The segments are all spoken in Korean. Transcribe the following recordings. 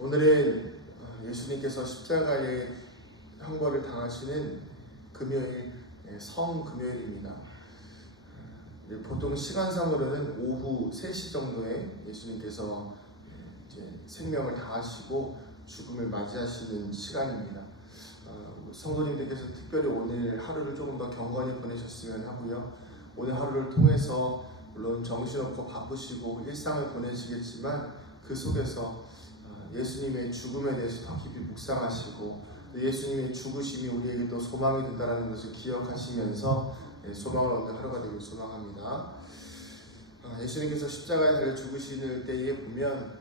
오늘은 예수님께서 십자가의 형벌을 당하시는 금요일, 성금요일입니다. 보통 시간상으로는 오후 3시 정도에 예수님께서 이제 생명을 다하시고 죽음을 맞이하시는 시간입니다. 성도님들께서 특별히 오늘 하루를 조금 더 경건히 보내셨으면 하고요. 오늘 하루를 통해서 물론 정신없고 바쁘시고 일상을 보내시겠지만 그 속에서 예수님의 죽음에 대해서 더 깊이 묵상하시고 예수님의 죽으심이 우리에게 또 소망이 된다는 것을 기억하시면서 소망을 얻는 하루가 되길 소망합니다. 예수님께서 십자가에 달려 죽으시는 때에 보면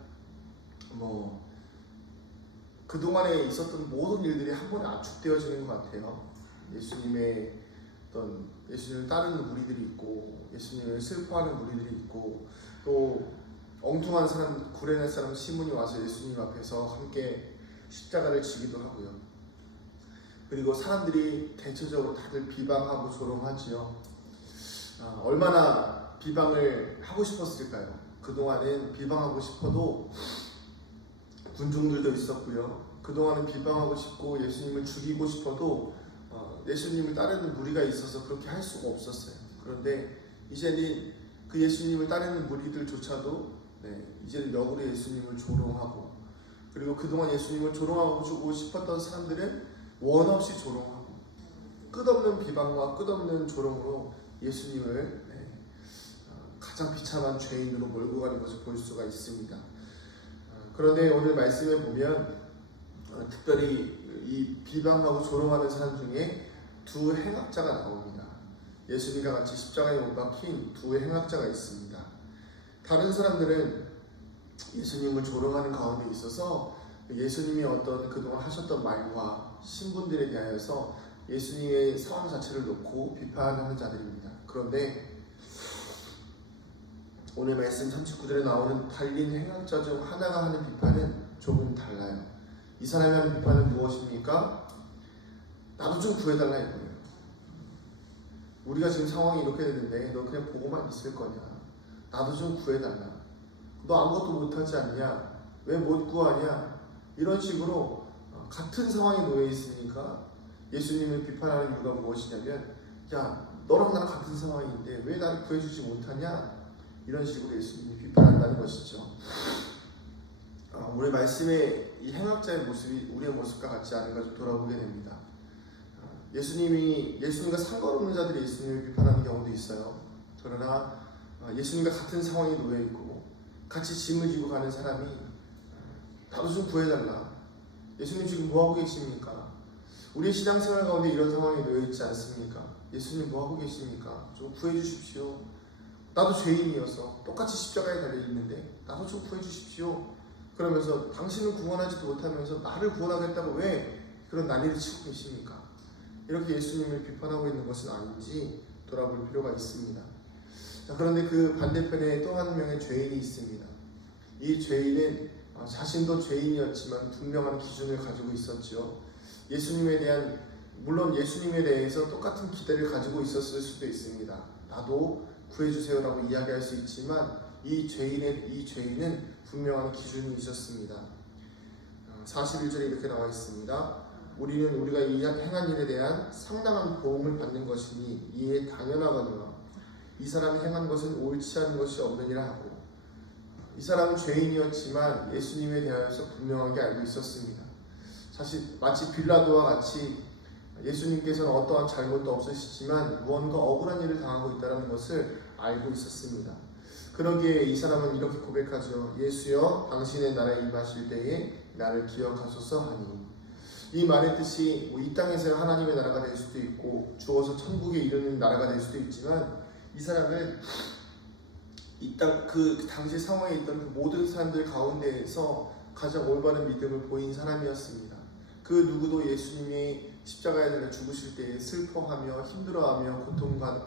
그동안에 있었던 모든 일들이 한 번에 압축되어지는 것 같아요. 예수님을 따르는 무리들이 있고, 예수님을 슬퍼하는 무리들이 있고, 또 엉뚱한 사람, 구레네 사람 시몬이 와서 예수님 앞에서 함께 십자가를 지기도 하고요. 그리고 사람들이 대체적으로 다들 비방하고 조롱하지요. 얼마나 비방을 하고 싶었을까요? 그동안은 비방하고 싶어도 군중들도 있었고요. 그동안은 비방하고 싶고 예수님을 죽이고 싶어도 예수님을 따르는 무리가 있어서 그렇게 할 수가 없었어요. 그런데 이제는 그 예수님을 따르는 무리들조차도 이제는 역으로 예수님을 조롱하고, 그리고 그동안 예수님을 조롱하고 싶었던 사람들은 원 없이 조롱하고 끝없는 비방과 끝없는 조롱으로 예수님을 가장 비참한 죄인으로 몰고 가는 것을 볼 수가 있습니다. 그런데 오늘 말씀에 보면 특별히 이 비방하고 조롱하는 사람 중에 두 행악자가 나옵니다. 예수님과 같이 십자가에 못 박힌 두 행악자가 있습니다. 다른 사람들은 예수님을 조롱하는 가운데 있어서 예수님이 어떤 그동안 하셨던 말과 신분들에 대하여서 예수님의 상황 자체를 놓고 비판하는 자들입니다. 그런데 오늘 말씀 39절에 나오는 달린 행악자 중 하나가 하는 비판은 조금 달라요. 이 사람이 하는 비판은 무엇입니까? 나도 좀 구해달라 이거예요. 우리가 지금 상황이 이렇게 됐는데 너 그냥 보고만 있을 거냐? 나도 좀 구해달라. 너 아무것도 못하지 않냐? 왜 못 구하냐? 이런 식으로 같은 상황에 놓여 있으니까 예수님을 비판하는 이유가 무엇이냐면, 야, 너랑 나랑 같은 상황인데 왜 나를 구해주지 못하냐? 이런 식으로 예수님이 비판한다는 것이죠. 오늘 말씀의 이 행악자의 모습이 우리의 모습과 같지 않은가 좀 돌아보게 됩니다. 예수님과 상관없는 자들이 예수님을 비판하는 경우도 있어요. 그러나 예수님과 같은 상황에 놓여 있고 같이 짐을 지고 가는 사람이 나도 좀 구해달라. 예수님 지금 뭐하고 계십니까? 우리의 신앙생활 가운데 이런 상황에 놓여 있지 않습니까? 예수님 뭐하고 계십니까? 좀 구해주십시오. 나도 죄인이어서 똑같이 십자가에 달려있는데 나도 좀 구해주십시오. 그러면서 당신은 구원하지도 못하면서 나를 구원하겠다고 왜 그런 난리를 치고 계십니까? 이렇게 예수님을 비판하고 있는 것은 아닌지 돌아볼 필요가 있습니다. 그런데 그 반대편에 또 한 명의 죄인이 있습니다. 이 죄인은 자신도 죄인이었지만 분명한 기준을 가지고 있었죠. 물론 예수님에 대해서 똑같은 기대를 가지고 있었을 수도 있습니다. 나도 구해주세요라고 이야기할 수 있지만 이 죄인은 분명한 기준이 있었습니다. 41절에 이렇게 나와 있습니다. 우리는 우리가 행한 일에 대한 상당한 보응을 받는 것이니 이에 당연하거니와 이 사람이 행한 것은 옳지 않은 것이 없느니라 하고, 이 사람은 죄인이었지만 예수님에 대하여서 분명하게 알고 있었습니다. 사실 마치 빌라도와 같이 예수님께서는 어떠한 잘못도 없으시지만 무언가 억울한 일을 당하고 있다는 것을 알고 있었습니다. 그러기에 이 사람은 이렇게 고백하죠. 예수여, 당신의 나라에 임하실 때에 나를 기억하소서 하니. 이 말의 뜻이 이 땅에서 하나님의 나라가 될 수도 있고 죽어서 천국에 이르는 나라가 될 수도 있지만, 이 사람은 그 당시 상황에 있던 그 모든 사람들 가운데에서 가장 올바른 믿음을 보인 사람이었습니다. 그 누구도 예수님이 십자가에 달려 죽으실 때에 슬퍼하며 힘들어하며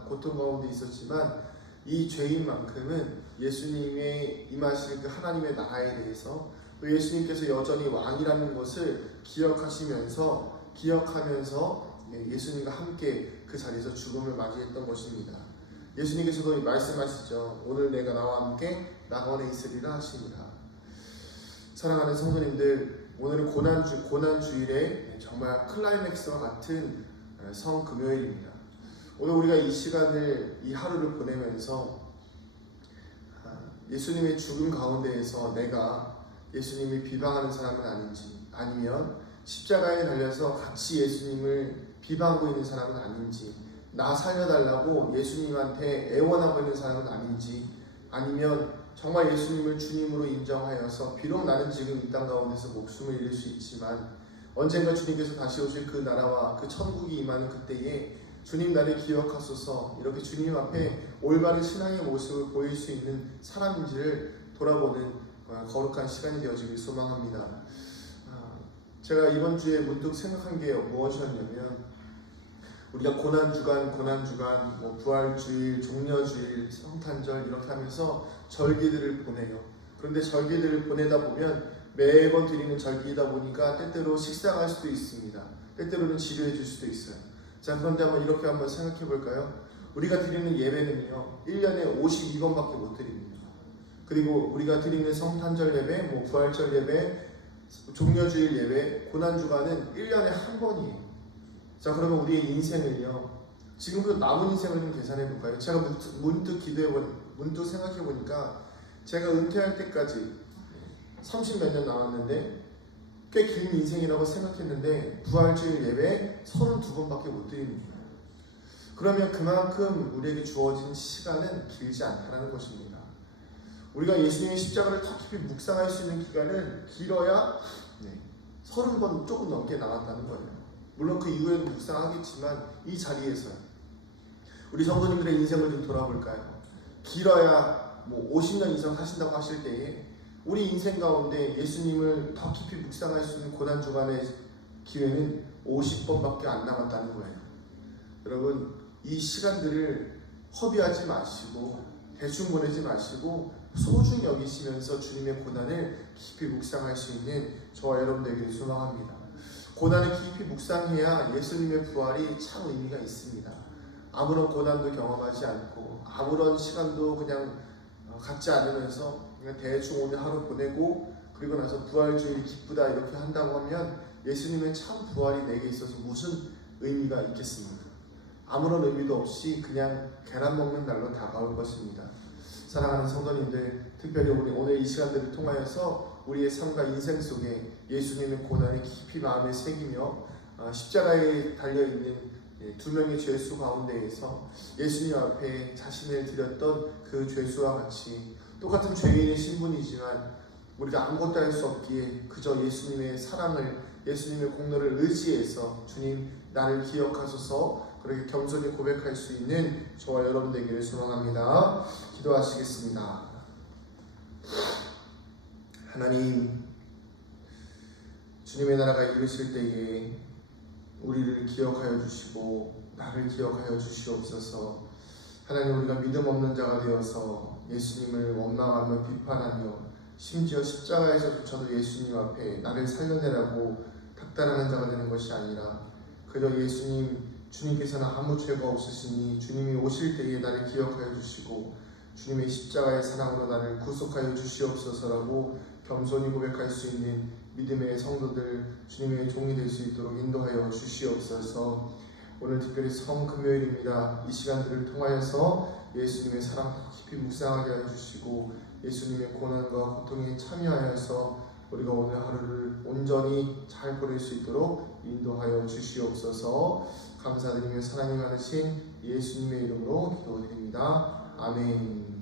고통 가운데 있었지만, 이 죄인만큼은 예수님의 임하실 그 하나님의 나라에 대해서 또 예수님께서 여전히 왕이라는 것을 기억하면서 예수님과 함께 그 자리에서 죽음을 맞이했던 것입니다. 예수님께서도 말씀하시죠. 오늘 내가 나와 함께 낙원에 있으리라 하시니라. 사랑하는 성도님들, 오늘은 고난주일의 정말 클라이맥스와 같은 성금요일입니다. 오늘 우리가 이 시간을, 이 하루를 보내면서 예수님의 죽음 가운데에서 내가 예수님이 비방하는 사람은 아닌지, 아니면 십자가에 달려서 같이 예수님을 비방하고 있는 사람은 아닌지, 나 살려달라고 예수님한테 애원하고 있는 사람은 아닌지, 아니면 정말 예수님을 주님으로 인정하여서 비록 나는 지금 이 땅 가운데서 목숨을 잃을 수 있지만 언젠가 주님께서 다시 오실 그 나라와 그 천국이 임하는 그때에 주님 나를 기억하소서, 이렇게 주님 앞에 올바른 신앙의 모습을 보일 수 있는 사람인지를 돌아보는 거룩한 시간이 되어지길 소망합니다. 제가 이번 주에 문득 생각한 게 무엇이었냐면, 우리가 고난주간, 부활주일, 종려주일, 성탄절 이렇게 하면서 절기들을 보내요. 그런데 절기들을 보내다 보면 매번 드리는 절기이다 보니까 때때로 식상할 수도 있습니다. 때때로는 지루해 질 수도 있어요. 자, 그런데 이렇게 한번 생각해 볼까요? 우리가 드리는 예배는요, 1년에 52번밖에 못 드립니다. 그리고 우리가 드리는 성탄절 예배, 부활절 예배, 종려주일 예배, 고난주간은 1년에 한 번이에요. 자, 그러면 우리의 인생을요, 지금부터 남은 인생을 좀 계산해 볼까요? 제가 문득 생각해 보니까 제가 은퇴할 때까지 30몇 년 남았는데 꽤 긴 인생이라고 생각했는데 부활주일 예배 32번밖에 못 드립니다. 그러면 그만큼 우리에게 주어진 시간은 길지 않다는 것입니다. 우리가 예수님의 십자가를 더 깊이 묵상할 수 있는 기간은 길어야 30번 조금 넘게 남았다는 거예요. 물론 그 이후에도 묵상하겠지만 이 자리에서 우리 성도님들의 인생을 좀 돌아볼까요? 길어야 50년 이상 사신다고 하실 때에 우리 인생 가운데 예수님을 더 깊이 묵상할 수 있는 고난주간의 기회는 50번밖에 안 남았다는 거예요. 여러분, 이 시간들을 허비하지 마시고 대충 보내지 마시고 소중히 여기시면서 주님의 고난을 깊이 묵상할 수 있는 저와 여러분 되기를 소망합니다. 고난을 깊이 묵상해야 예수님의 부활이 참 의미가 있습니다. 아무런 고난도 경험하지 않고 아무런 시간도 그냥 갖지 않으면서 그냥 대충 오늘 하루 보내고 그리고 나서 부활주일이 기쁘다 이렇게 한다고 하면 예수님의 참 부활이 내게 있어서 무슨 의미가 있겠습니까? 아무런 의미도 없이 그냥 계란 먹는 날로 다가올 것입니다. 사랑하는 성도님들, 특별히 우리 오늘 이 시간들을 통하여서 우리의 삶과 인생 속에 예수님의 고난이 깊이 마음에 새기며 십자가에 달려있는 두 명의 죄수 가운데에서 예수님 앞에 자신을 드렸던 그 죄수와 같이 똑같은 죄인의 신분이지만 우리가 아무것도 할 수 없기에 그저 예수님의 사랑을, 예수님의 공로를 의지해서 주님 나를 기억하소서 그렇게 겸손히 고백할 수 있는 저와 여러분 되기를 소망합니다. 기도하시겠습니다. 하나님, 주님의 나라가 이르실 때에 우리를 기억하여 주시고 나를 기억하여 주시옵소서. 하나님, 우리가 믿음 없는 자가 되어서 예수님을 원망하며 비판하며 심지어 십자가에서조차도 예수님 앞에 나를 살려내라고 닥달하는 자가 되는 것이 아니라 그저 주님께서는 아무 죄가 없으시니 주님이 오실 때에 나를 기억하여 주시고 주님의 십자가의 사랑으로 나를 구속하여 주시옵소서라고 겸손히 고백할 수 있는 믿음의 성도들, 주님의 종이 될 수 있도록 인도하여 주시옵소서. 오늘 특별히 성금요일입니다. 이 시간들을 통하여서 예수님의 사랑 깊이 묵상하게 해주시고 예수님의 고난과 고통에 참여하여서 우리가 오늘 하루를 온전히 잘 보낼 수 있도록 인도하여 주시옵소서. 감사드리며 사랑이 많으신 예수님의 이름으로 기도드립니다. 아멘.